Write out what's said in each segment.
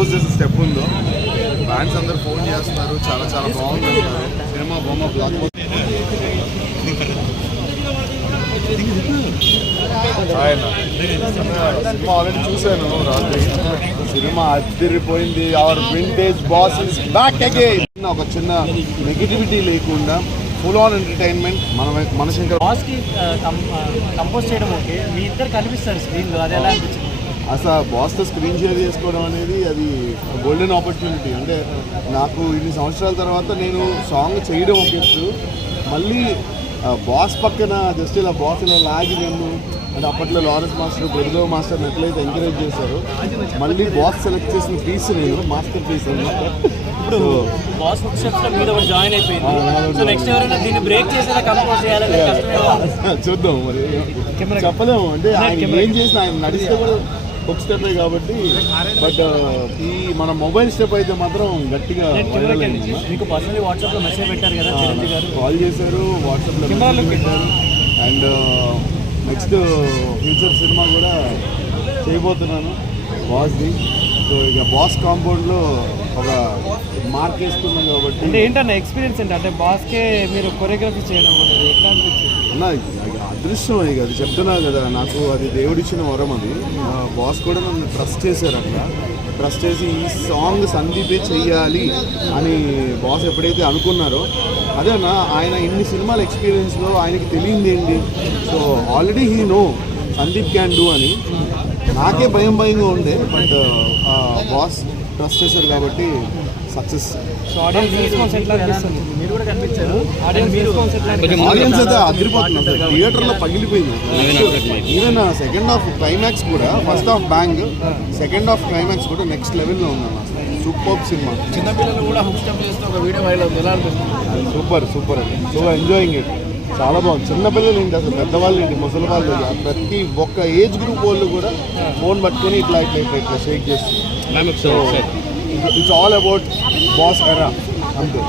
Compose చేసిన step ఉందో fans అందరూ ఫోన్ చేస్తున్నారు, చాలా చాలా బాగుంది సినిమా. బొమ్మ బ్లాక్ సినిమా ఆల్రెడీ చూశాను రాత్రి. సినిమా అదిరిపోయింది. Our vintage boss is back again. ఒక చిన్న నెగిటివిటీ లేకుండా ఫుల్ ఆన్ ఎంటర్టైన్మెంట్. మన శంకర్ బాస్కి కంపోజ్ చేయడం ఓకే, మీ ఇద్దరు కనిపిస్తారు స్క్రీన్లో, అది ఎలా అనిపించింది? అసలు బాస్తో స్క్రీన్ షేర్ చేసుకోవడం అనేది అది గోల్డెన్ ఆపర్చునిటీ. అంటే నాకు ఇన్ని సంవత్సరాల తర్వాత నేను సాంగ్ చేయడం ఒక ఎత్తు, మళ్ళీ బాస్ పక్కన జస్ట్ ఇలా బాస్ ఇలా లాగి నన్ను, అంటే అప్పట్లో లారెన్స్ మాస్టర్ గురుదేవ్ మాస్టర్ని ఎట్లయితే ఎంకరేజ్ చేశారో మళ్ళీ బాస్ సెలెక్ట్ చేసిన పీస్ నేను మాస్టర్ పీస్ అన్నమాట. ఇప్పుడు బాస్ వర్క్షాప్స్ లో మీరు జాయిన్ అయిపోయింది, సో నెక్స్ట్ ఎవరైనా దీన్ని బ్రేక్ చేసేలా కంపోజ్ చేయాలని చూద్దాం. మరి చెప్పలేము, అంటే ఆయన ఏం చేసినా ఆయన నడిస్తే కూడా ఒక స్టెప్ కాబట్టి. బట్ ఈ మన మొబైల్ స్టెప్ అయితే మాత్రం గట్టిగా మీకు పర్సనలీ వాట్సాప్లో మెసేజ్ పెట్టారు కదా, చిరంజీవి గారు కాల్ చేశారు, వాట్సాప్లో పెట్టారు. అండ్ నెక్స్ట్ ఫ్యూచర్ సినిమా కూడా చేయబోతున్నాను బాస్ది. సో ఇక బాస్ కాంపౌండ్లో ఒక మార్క్ వేసుకున్నాం కాబట్టి. అంటే ఏంటన్నా ఎక్స్పీరియన్స్ ఏంటి, అంటే బాస్కే మీరు కొరియోగ్రఫీ చేయడం అనేది ఎట్లా అనిపించింది? అన్న అదృష్టం ఇక అది చెప్తున్నా కదా, నాకు అది దేవుడిచ్చిన వరం. అది బాస్ కూడా నన్ను ట్రస్ట్ చేశారు. అట్లా ట్రస్ట్ చేసి ఈ సాంగ్ సందీపే చెయ్యాలి అని బాస్ ఎప్పుడైతే అనుకున్నారో, అదేనా ఆయన ఇన్ని సినిమాల ఎక్స్పీరియన్స్లో ఆయనకి తెలియంది ఏంటి. So already he no Sandeep can do అని. నాకే భయంగా ఉండే, బట్ బాస్ ట్రస్ట్ చేశారు కాబట్టి సక్సెస్. ఆడియన్స్ అయితే అదిరిపోతుంది, థియేటర్లో పగిలిపోయింది. ఈవెన్ సెకండ్ హాఫ్ క్లైమాక్స్ కూడా, first half bang, second half climax కూడా నెక్స్ట్ లెవెల్లో ఉందన్న. Super cinema. చిన్నపిల్లలు కూడా హుక్ స్టెప్ చేస్తే ఒక వీడియో వైరల్ అవుతుంది, ఎలా అనిపిస్తుంది? సూపర్ అండి. So enjoying it. చాలా బాగుంది. చిన్నపిల్లలు ఏంటి, అసలు పెద్దవాళ్ళు ఏంటి, ముసలి వాళ్ళు, ప్రతి ఒక్క ఏజ్ గ్రూప్ వాళ్ళు కూడా ఫోన్ పట్టుకొని ఇట్లా షేక్ చేస్తుంది. ఇట్స్ ఆల్ అబౌట్ బాస్ ఎరా అంతే.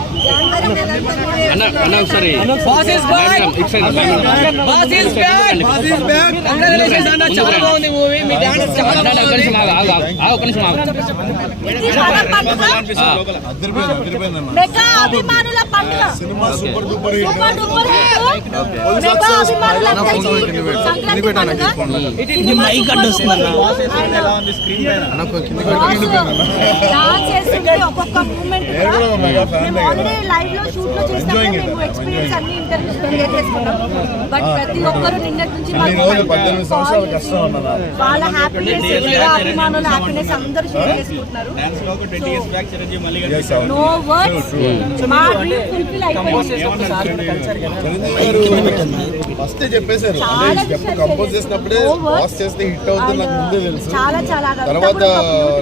Cinema super duper hit. ఒక్కొక్క మూమెంట్ లైవ్ లో షూట్ లో చేసినప్పుడు ఎక్స్పీరియన్స్ అన్ని ఇంటర్వ్యూస్ చేసుకున్నాం. బట్ ప్రతి ఒక్కరు నిన్నటి నుంచి వాళ్ళ హ్యాపీనెస్, అభిమానుల హ్యాపీనెస్ అందరూ షేర్ చేసుకుంటున్నారు. నో వర్డ్స్, మా డ్రీమ్ ఫుల్ఫిల్ అయిపోయింది. ఫస్ట్ చెప్పేశారు, కంపోజ్ చేసినప్పుడే బాస్ చేస్తే హిట్ అవుతుంది నాకు ముందే తెలుసు. తర్వాత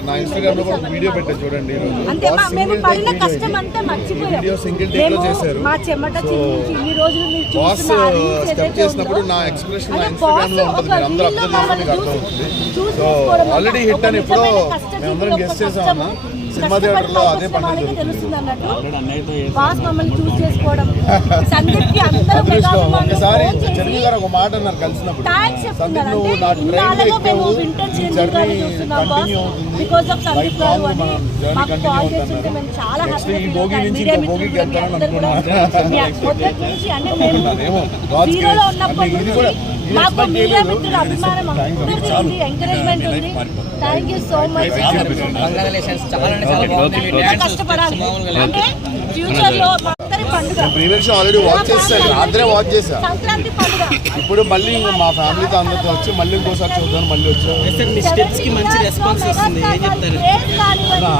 నా ఇన్స్టాగ్రామ్ లో కూడా వీడియో పెట్టా చూడండి. మేము పడిన కష్టం అంతా మర్చిపోయాం. మా చెమట చిందించి ఇన్ని రోజులు మీరు చూస్తున్నారు. స్టెప్ చేసినప్పుడు నా ఎక్స్ప్రెషన్ నా ఇన్స్టాగ్రామ్ లో ఉంటుంది, మీరు అందరూ అబ్జర్వ్ చేస్తే మీకు అర్థమవుతుంది. సో ఆల్రెడీ హిట్ అని ఎప్పుడో మేము అందరం గెస్ట్ చేసామన్నా సినిమా థియేటర్ లో, అదే పండుగ తెలుస్తుంది అన్నట్టు. బాస్ మమ్మల్ని చూస్ చేసుకోవడం, సందీప్ కి అందరూ ఒకసారి చిరంజీవి గారు ఒక మాట అన్నారు కలిసినప్పుడు, సందీప్ నువ్వు నా ట్రైన్ ఎక్కువ జర్నీ కంటిన్యూ అవుతుంది, నెక్స్ట్ ఈ భోగి నుంచి ఇంకో భోగికి వెళ్తానని అనుకున్నాను. ఇది కూడా ఎంకరేజ్మెంట్ ఉంది. Thank you so much. కష్టపడాలి అంటే ఫ్యూచర్ లో ప్రీవియస్ ఆల్రెడీ వాచ్ చేస్తాను, రాత్రే వాచ్ చేశా. సంక్రాంతి పండుగ ఇప్పుడు మళ్ళీ మా ఫ్యామిలీతో అందరితో వచ్చి మళ్ళీ ఇంకోసారి చూద్దాం. మళ్ళీ వచ్చాను,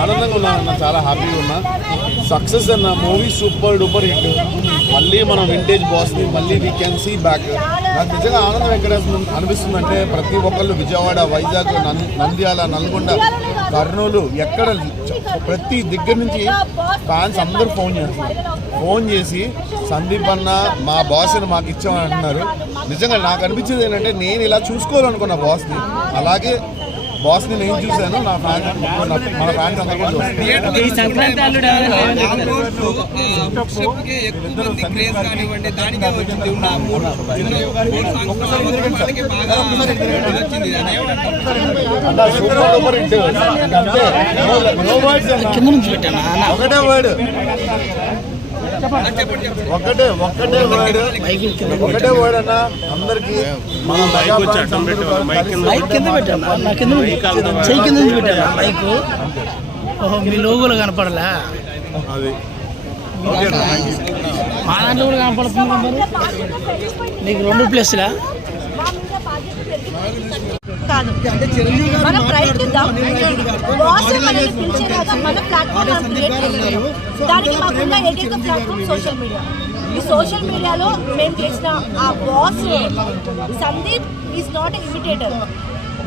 ఆనందంగా ఉన్నాను, చాలా హ్యాపీగా ఉన్నా. సక్సెస్ అన్న మూవీ సూపర్ డూపర్ హిట్. మళ్ళీ మనం వింటేజ్ బాస్ని మళ్ళీ వీ కెన్ సీ బ్యాక్. నాకు నిజంగా ఆనందం ఎక్కడ అనిపిస్తుంది అంటే, ప్రతి ఒక్కళ్ళు విజయవాడ, వైజాగ్, నంద్యాల, నల్గొండ, కర్నూలు, ఎక్కడ ప్రతి దగ్గర నుంచి ఫ్యాన్స్ అందరూ ఫోన్ చేసి సందీప్ అన్న మా బాస్ని మాకు ఇచ్చామని అంటున్నారు. నిజంగా నాకు అనిపించేది ఏంటంటే, నేను ఇలా చూసుకోవాలనుకున్న బాస్ని, అలాగే బాస్ని నేను చూశాను, నా ఫ్యాన్ మన ఫ్యాన్స్ అందరూ కూడా చూస్తారు. ఈ సంక్రాంతి అల్లుడు అలా సూపర్ డూపర్ హిట్. అంతే, నో వర్డ్స్ అన్న. కింద నుంచి పెట్టాను ఒకటే వర్డ్, ఒకటే వర్డ్ అన్న అందరికి. మన మైక్ కింద పెట్టాను, నా కింద చెయ్యి కింద నుంచి పెట్టాను మైక్. ఓహో, మీ లోగోలో కనపడలే, అది మా దాంట్లో కూడా కనపడుతుంది. నీకు 2 ప్లేస్లా కాదు, మనం ప్రయత్నిద్దాం. బాస్ మనల్ని పిలిచేలాగా మన ప్లాట్ఫామ్ క్రియేట్ చేస్తున్నాం. దానికి మాకున్న ఏకైక ప్లాట్ఫామ్ సోషల్ మీడియా. ఈ సోషల్ మీడియాలో మేము చేసిన ఆ boss Sandeep is not imitator,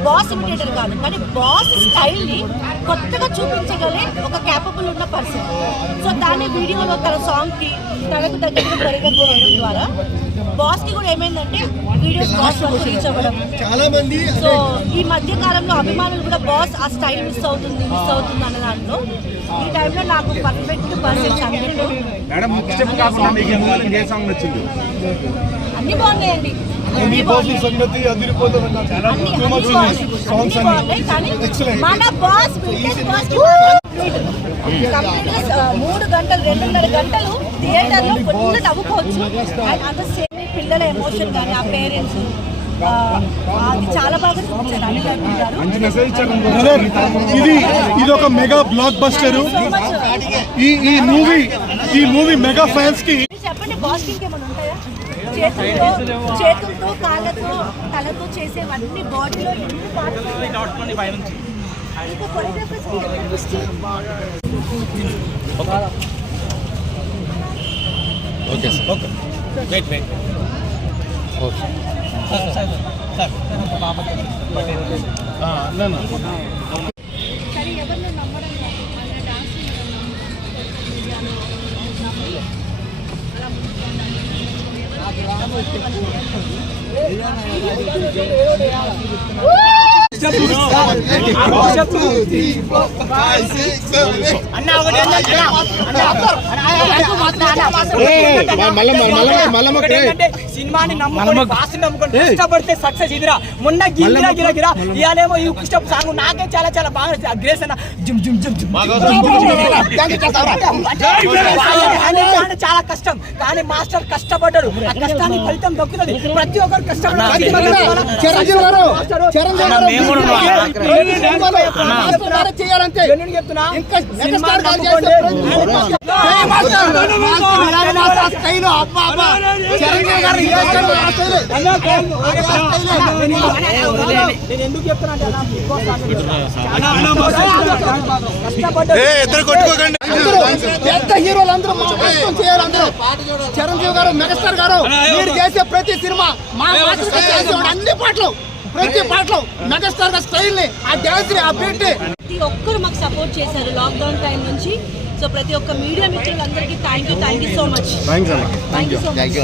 boss imitator కాదు, కానీ బాస్ స్టైల్ని కొత్తగా చూపించగలే ఒక క్యాపబుల్ ఉన్న పర్సన్. సో దాన్ని వీడియోలో తన సాంగ్కి తనకు దగ్గరగా పరిగణ చేయడం ద్వారా బాస్కి కూడా ఏమైందంటే వీడియోస్ బాస్ వరకు రీచ్ అవ్వడం. సో ఈ మధ్య కాలంలో అభిమానులు కూడా బాస్ ఆ స్టైల్ మిస్ అవుతుంది అన్న దాంట్లో ఈ టైంలో నాకు పర్ఫెక్ట్ పర్సన్ సందీప్. అన్ని బాగున్నాయండి, అన్ని బాగున్నాయి కానీ మన బాస్ కంప్లీట్గా 3 గంటలు 2.5 గంటలు థియేటర్లో ఫుల్ నవ్వుకోవచ్చు. అండ్ అంత సేమ్ పిల్లల ఎమోషన్ కానీ ఆ పేరెంట్స్ అది చాలా బాగా చూపించారు అనిల్ గారు. ఇది ఒక మెగా బ్లాక్ బస్టర్. ఈ మూవీ మెగా ఫ్యాన్స్ కి. చెప్పండి, బాస్ ఇంకేమైనా ఉంటాయా? చేతులతో కాళ్ళతో తలతో చేసేవన్నీ బాడీలో ఎన్ని పార్ట్స్ సరే ఎవరిని నమ్మడం మన డాన్స్ సినిమాని నమ్ముకొని బాస్ నమ్ముకొని కష్టపడితే సక్సెస్ ఇదిరా. మొన్న గిరా గిరా గిరా ఇవాళేమో ఈ కృష్ణ సాంగ్ నాకే చాలా చాలా బాగా గ్రేస్ అన్న. జిమ్ జిమ్ జిమ్ జిమ్ చాలా కష్టం కానీ మాస్టర్ కష్టపడ్డాడు, ఆ కష్టానికి ఫలితం దక్కుతుంది. ప్రతి ఒక్కరు కష్టపడాలి. ఎందుకు చెప్తున్నా పెద్ద హీరోలు అందరూ చేయాలి. అందరూ చిరంజీవి గారు, మెగాస్టార్ గారు మీరు చేసే ప్రతి సినిమా మా అన్ని పాటలు ప్రతి పాటలు మెగాస్టార్ గారి స్టైల్ ని, ఆ డాన్స్ ని, ఆ బీట్ ని ప్రతి ఒక్కరు మాకు సపోర్ట్ చేశారు లాక్డౌన్ టైం నుంచి. సో ప్రతి ఒక్క మీడియా మిత్రులందరికీ thank you so much. Thanks అన్న. Thank you so much.